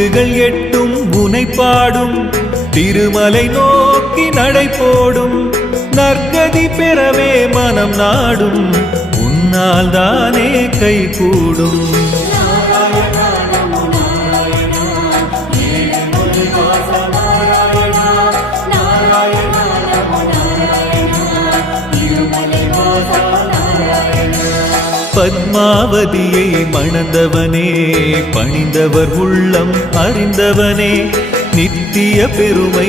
திக்குகள் எட்டும் உனை பாடும் திருமலை நோக்கி நடை போடும் நற்கதி பெறவே மனம் நாடும் உன்னால் தானே கை கூடும் பத்மாவதியை மணந்தவனே பணிந்தவர் உள்ளம் அறிந்தவனே நித்திய பெருமை